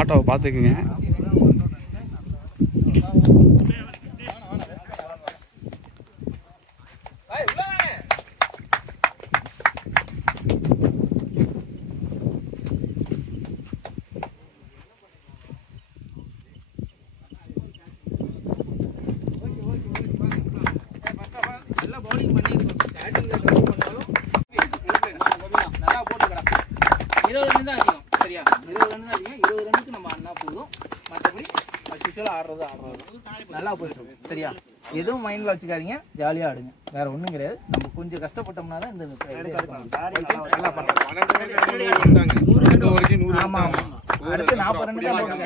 ஆட்டோவை பார்த்துக்குங்க. நல்லா போயிடும் சரியா. எதுவும் மைண்ட்ல வச்சுக்காதீங்க, ஜாலியா ஆடுங்க. வேற ஒண்ணும் கிடையாது. நம்ம கொஞ்சம் கஷ்டப்பட்டோம்னா தான் இந்த ஆமா ஆமா அடுத்து 40 run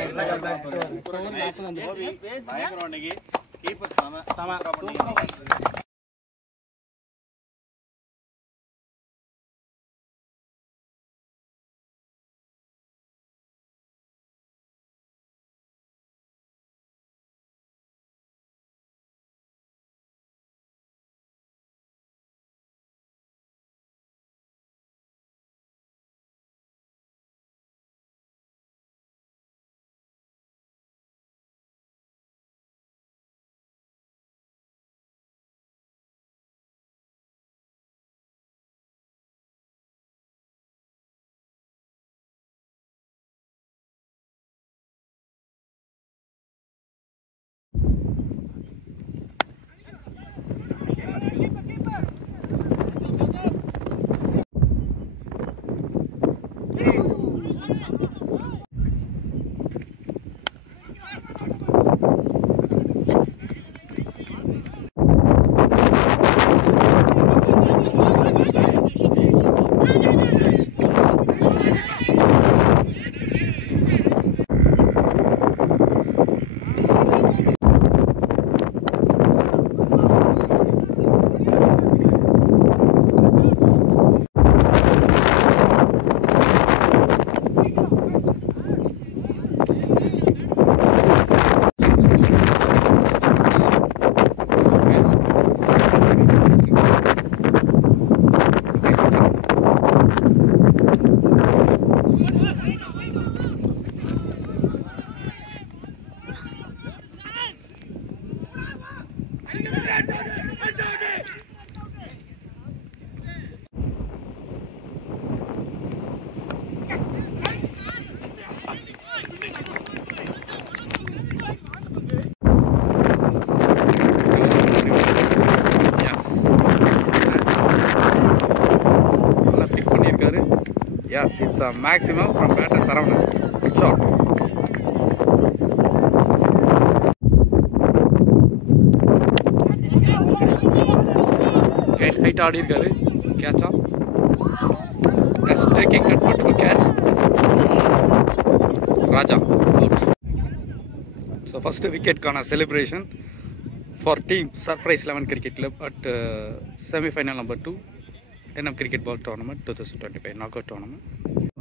Yes, it's a maximum from batter Saravana. Good shot. Okay, height ஆடி இருக்காரு. Catch up. That's taking comfortable catch. Raja out. So first wicket kana celebration for team Surprise 11 Cricket Club at semi-final number 2. NM Cricket Ball Tournament 2025 knockout tournament.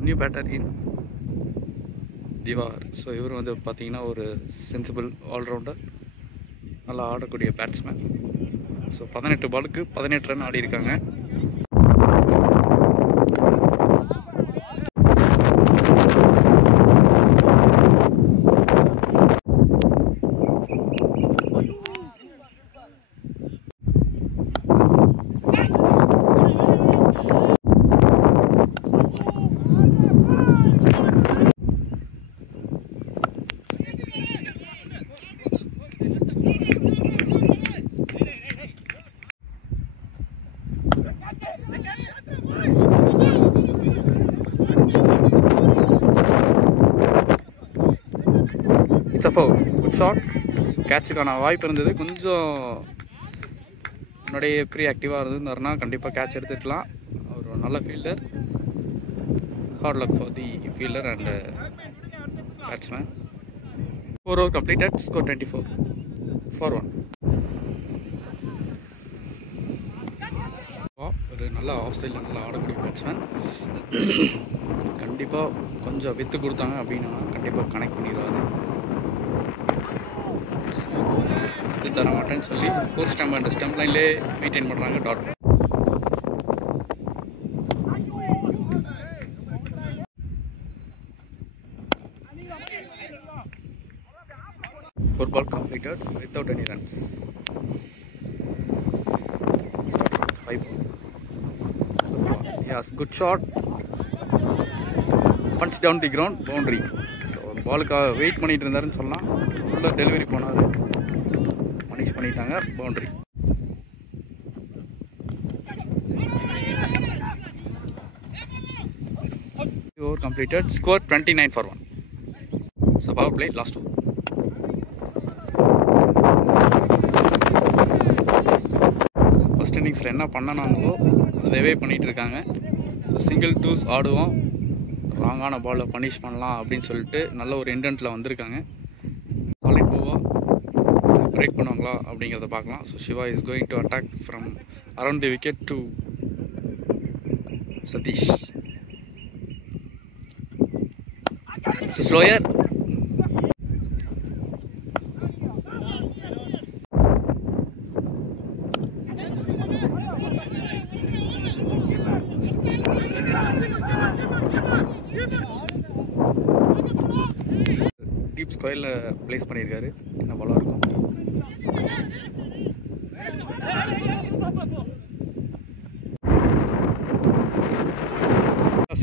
New batter in Diwar. So இவர் வந்து பார்த்தீங்கன்னா ஒரு sensible allrounder, நல்லா ஆடக்கூடிய batsman. So 18 பாலுக்கு 18 run ஆடி இருக்காங்க. It's a foul. Good shot. கேட்சுக்கான வாய்ப்பு இருந்தது. கொஞ்சம் முன்னாடியே ப்ரீ ஆக்டிவாக இருந்திருந்தாருன்னா கண்டிப்பாக கேட்ச் எடுத்துக்கலாம். ஒரு நல்ல fielder. Hard luck for the fielder and batsman. 4 over completed. Score 24 for 1. ஒரு நல்ல ஆஃப் சைடில் நல்லா ஆடக்கூடிய பேட்ஸ்மேன். கண்டிப்பாக கொஞ்சம் வித்து கொடுத்தாங்க அப்படின்னா கண்டிப்பாக கனெக்ட் பண்ணிடுவாங்க. இது தர மாட்டேன்னு சொல்லி 4 ஸ்டம்ப் அண்ட் ஸ்டம்ப் லைன்லேயே மெயின்டைன் பண்ணுறாங்க dot. 4 ball completed without any runs. 5 ball. Yes, good shot. Punch down the ground, boundary. So பாலுக்கு வெயிட் பண்ணிட்டு இருந்தாருன்னு சொல்லலாம். ஃபுல்லாக டெலிவரி போனார், பனிஷ் பண்ணிட்டாங்க, boundary. Over completed, score 29 for 1. So power play, last over. So first இன்னிங்ஸில் என்ன பண்ணனாங்களோ அதேவே பண்ணிகிட்டு இருக்காங்க. ஸோ சிங்கிள் டூஸ் ஆடுவோம், ராங்கான பாலில் பனிஷ் பண்ணலாம் அப்படின்னு சொல்லிட்டு நல்ல ஒரு இன்டென்ட்டில் வந்திருக்காங்க. சாலிட் மூவாக பிரேக் பண்ணுவாங்களா அப்படிங்கிறத பார்க்கலாம். So Shiva is going to attack from around the wicket to Satish. So slower. Deep ஸ்கொயரில் பிளேஸ் பண்ணியிருக்காரு. என்ன பாலாக இருக்கும்.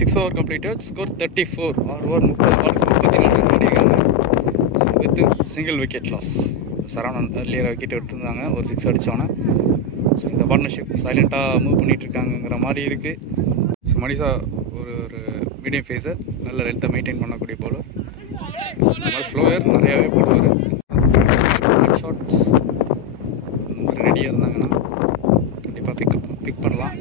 6 over completed, score 34. 6 over 30 பாலுக்கு 34 ரன் அடிக்காங்க. So with single wicket loss. Saravanan earlier wicket எடுத்துருந்தாங்க, ஒரு 6 அடித்தோன்னே. ஸோ இந்த பார்ட்னர்ஷிப் சைலண்ட்டாக மூவ் பண்ணிகிட்ருக்காங்கிற மாதிரி இருக்குது. ஸோ மனிஷா ஒரு மீடியம் ஃபேஸர், நல்ல லென்த்தை மெயின்டைன் பண்ணக்கூடிய பவுலர். இந்த மாதிரி ஸ்லோயர் நிறையாவே போடுவார். ஷார்ட்ஸ் இந்த மாதிரி ரெடியாக இருந்தாங்கன்னா கண்டிப்பாக பிக் பண்ணலாம்.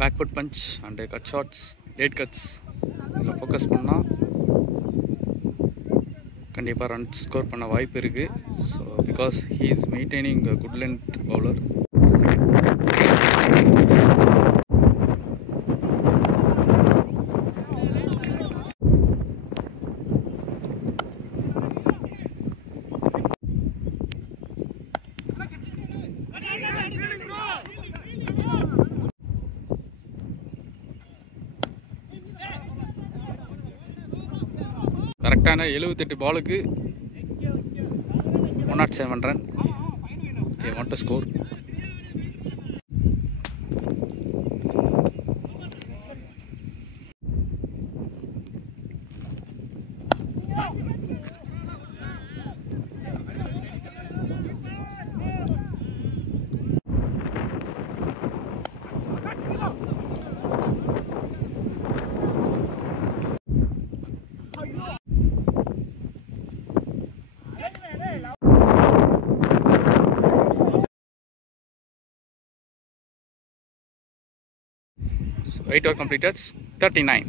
Backward punch and cut shots, late cuts இதில் ஃபோக்கஸ் பண்ணால் கண்டிப்பாக ரன் ஸ்கோர் பண்ண வாய்ப்பு இருக்குது. So because he is maintaining good length bowler. கரெக்டான 78 பாலுக்கு 107 run. They want to score. So 8 over completed, 39.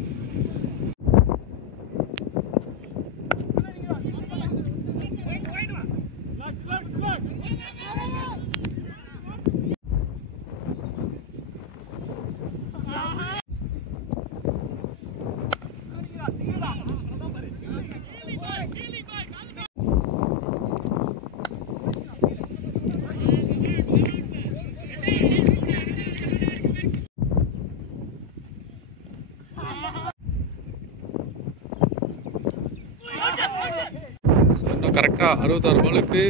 கரெக்டாக 66 பாலுக்கு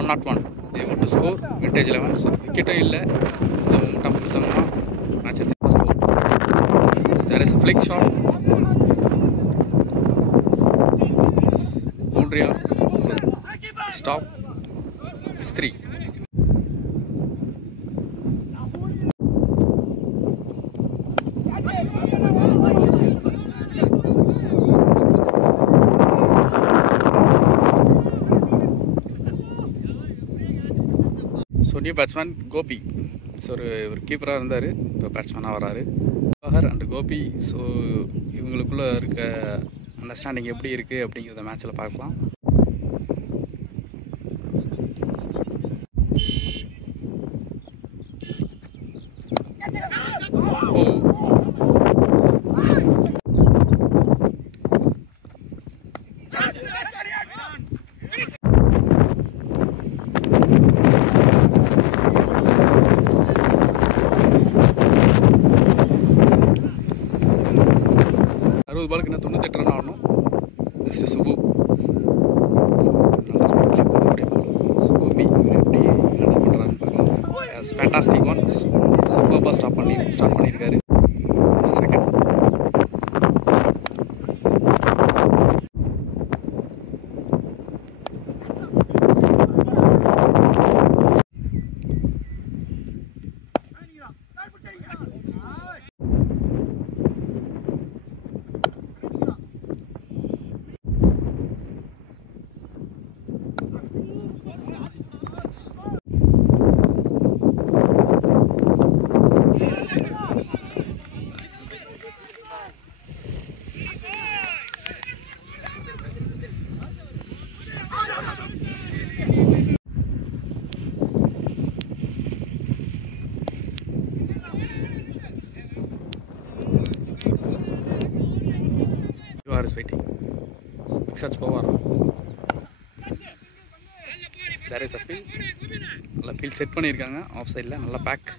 101. They want to score vintage 11. So விக்கெட்டும் இல்லை, கொஞ்சம் மொமெண்டம் கொடுத்தாங்கன்னா match score. There is a flick shot. Boundary or stop. It's 3. So new batsman Gopi. So ஒரு கீப்பராக இருந்தார், இப்போ பேட்ஸ்மேனாக வராரு. பஹர் அண்ட் கோபி. ஸோ இவங்களுக்குள்ளே இருக்க அண்டர்ஸ்டாண்டிங் எப்படி இருக்குது அப்படிங்கிறத மேட்ச்சில் பார்க்கலாம். பாலுக்கு இன்னும் 98 ரன் ஆடணும். Fantastic one. சூப்பராக ஸ்டார்ட் பண்ணியிருக்காரு. Second is waiting. Big shots போவாரா? There is a field. நல்லா ஃபீல்ட் செட் பண்ணியிருக்காங்க. ஆஃப் சைடில் நல்லா பேக்.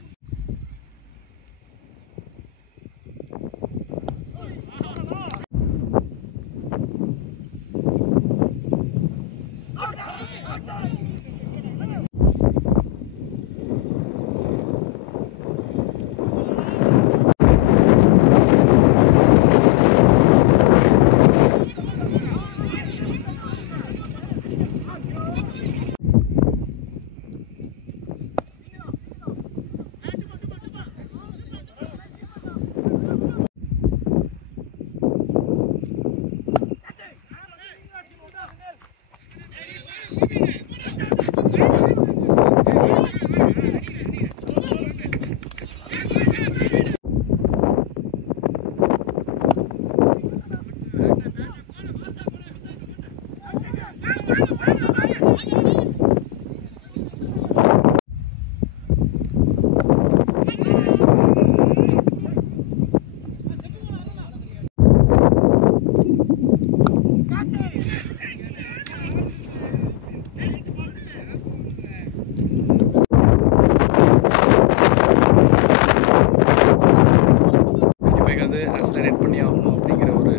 ஆக்சலரேட் பண்ணி ஆகணும் அப்படிங்கிற ஒரு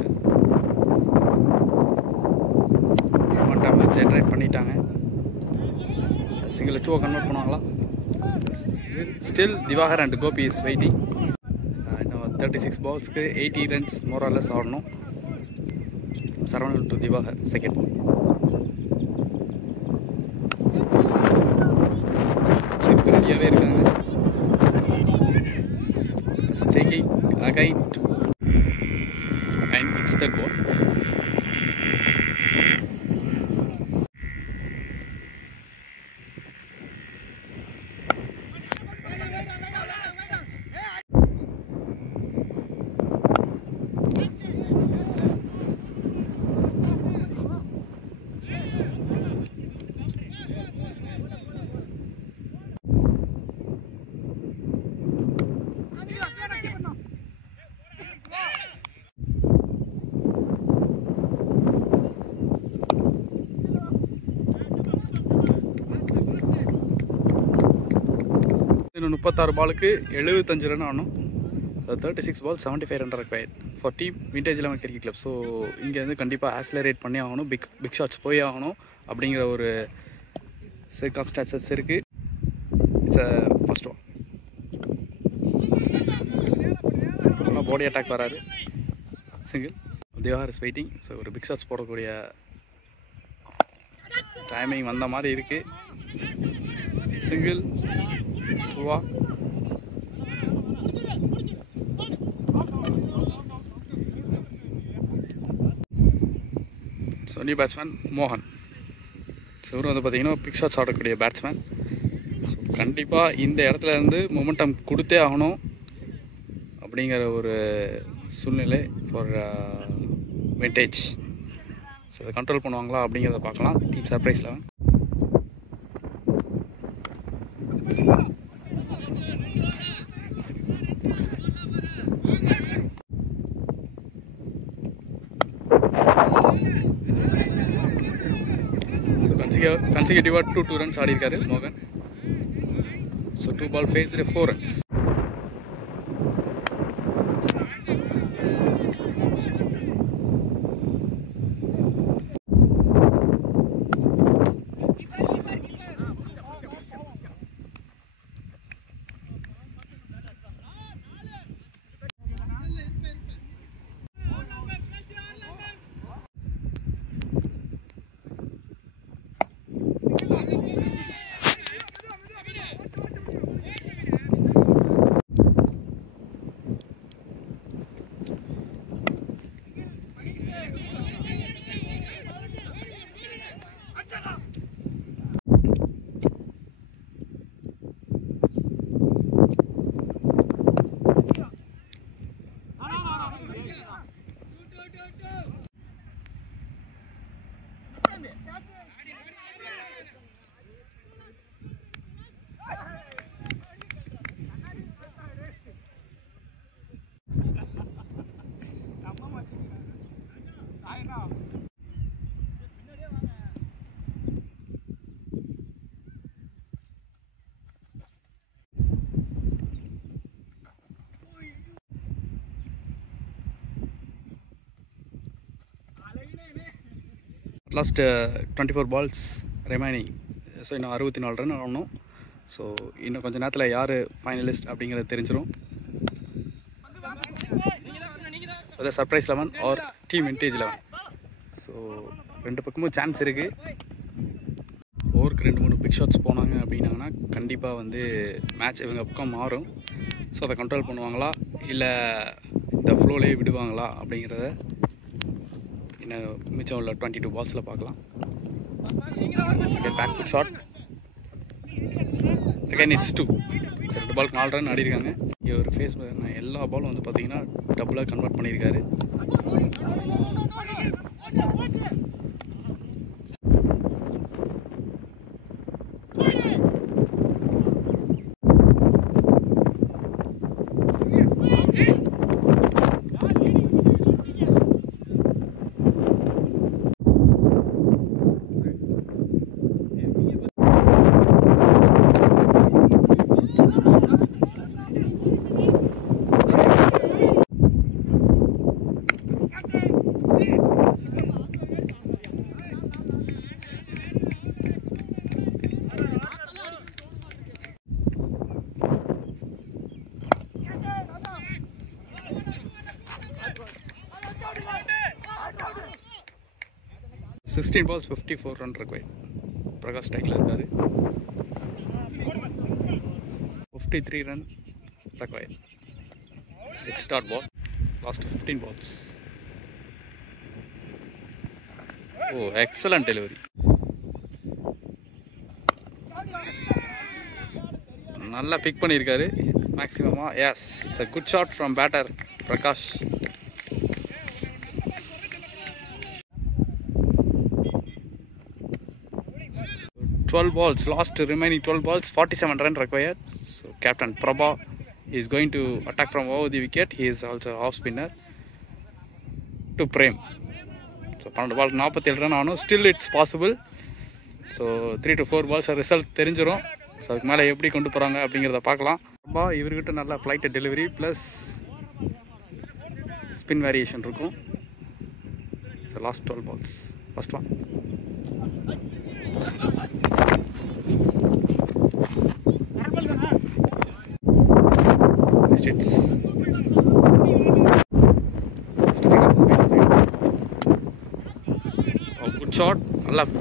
மொமெண்டம் ஜென்ரேட் பண்ணிட்டாங்க. சிங்கிள் 2 கன்வெர்ட் பண்ணுவாங்களா? Still Diwakar and Gopi is waiting. இன்னும் 36 பால்ஸ்க்கு 80 ரன்ஸ் மோரலஸ் ஆடணும். Saravanan to Diwakar second ball. ரெடியாகவே இருக்காங்க. Taking again and it's the goal. இன்னும் 36 பாலுக்கு 75 ரன் ஆகணும். 36 பால் 75 run required for team Vintage 11 cricket club. So இங்கே வந்து கண்டிப்பாக ஆக்சலரேட் பண்ணி ஆகணும். பிக் ஷாட்ஸ் போய் ஆகணும் அப்படிங்கிற ஒரு சர்க்கம்ஸ்டான்சஸ் இருக்குது. It's first one. நல்லா பாடி அட்டாக் வராது. Single. Diwakar is waiting. So ஒரு பிக் ஷாட்ஸ் போடக்கூடிய டைமிங் வந்த மாதிரி இருக்குது. சிங்கிள் 2 ஸோ நியூ பேட்ஸ்மேன் மோகன். ஸோ இவர் வந்து பார்த்திங்கன்னா பிக் ஷாட்ஸ் ஆடக்கூடிய பேட்ஸ்மேன். ஸோ கண்டிப்பாக இந்த இடத்துல இருந்து மொமெண்டம் கொடுத்தே ஆகணும் அப்படிங்கிற ஒரு சூழ்நிலை ஃபார் விண்டேஜ். ஸோ அதை கண்ட்ரோல் பண்ணுவாங்களா அப்படிங்கிறத பார்க்கலாம். Team surprise 11. ஸோ கன்சிக்யூட்டிவாக 2 ரன்ஸ் ஆடிருக்காரு மோகன். So 2 ball faced 4 runs. Last 24 balls remaining. So இன்னும் 64 ரன் ஆகணும். ஸோ இன்னும் கொஞ்சம் நேரத்தில் யார் ஃபைனலிஸ்ட் அப்படிங்கிறது தெரிஞ்சிடும். அது surprise 11 or team vintage 11. So ரெண்டு பக்கமும் சான்ஸ் இருக்குது. ஓவருக்கு 2-3 பிக் ஷாட்ஸ் போனாங்க அப்படின்னாங்கன்னா கண்டிப்பாக வந்து மேட்ச் இவங்க பக்கம் மாறும். ஸோ அதை கண்ட்ரோல் பண்ணுவாங்களா இல்லை இந்த ஃப்ளோலேயே விடுவாங்களா அப்படிங்கிறத இன்னும் மிச்சம் உள்ள 22 balls பார்க்கலாம். Back foot shot again it's 2. சரி, 2 பாலுக்கு 4 ரன் ஆடிருக்காங்க. இவர் ஃபேஸ் எல்லா பாலும் வந்து பார்த்தீங்கன்னா டபுளாக கன்வெர்ட் பண்ணியிருக்காரு. $16 balls 54 run required. பிரகாஷ் ஸ்ட்ரைக்கில் இருக்காரு. 53 run required. 6 dot ball. Last 15 balls. Oh, excellent delivery. நல்லா பிக் பண்ணியிருக்காரு மேக்ஸிமமாக. Yes, it's a good shot from batter Prakash. balls, last remaining 12 balls, 47 run required. So Captain Prabha is going to attack from over the wicket. He is also a off spinner to Prem. So 12 balls 47 run ஆனும். Still it's possible. So 3 to 4 balls result தெரிஞ்சிடும். So அதுக்கு மேலே எப்படி கொண்டு போகிறாங்க அப்படிங்கிறத பார்க்கலாம். பிரபா இவர்கிட்ட நல்லா flight delivery plus spin variation இருக்கும். So last 12 balls, first one. It's oh, good shot. I love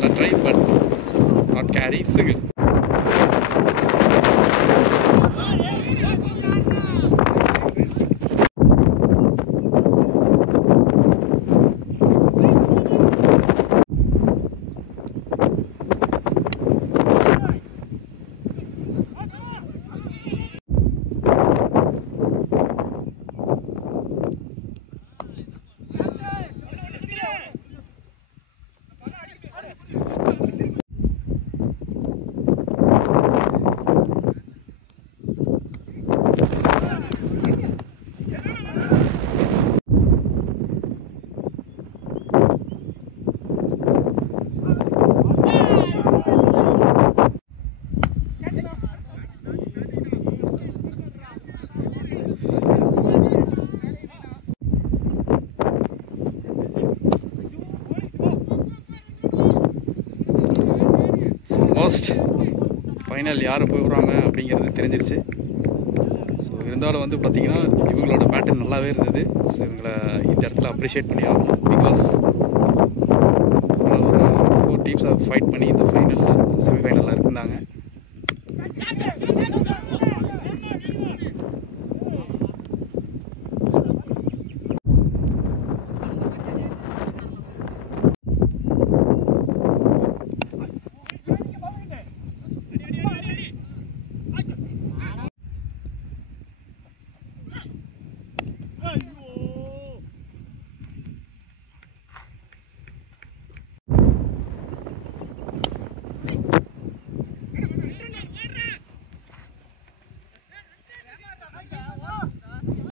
that try, but not carry. Single. Final யார் போய் விடுறாங்க அப்படிங்கிறது தெரிஞ்சிருச்சு. ஸோ இருந்தாலும் வந்து பார்த்திங்கன்னா இவங்களோட பேட்டில் நல்லாவே இருந்தது. ஸோ இவங்களை இந்த இடத்துல அப்ரிஷியேட் பண்ணி ஆகணும். பிகாஸ் ஒரு 4 டீம்ஸை ஃபைட் பண்ணி இந்த ஃபைனலில் செமிஃபைனலில் இருந்தாங்க.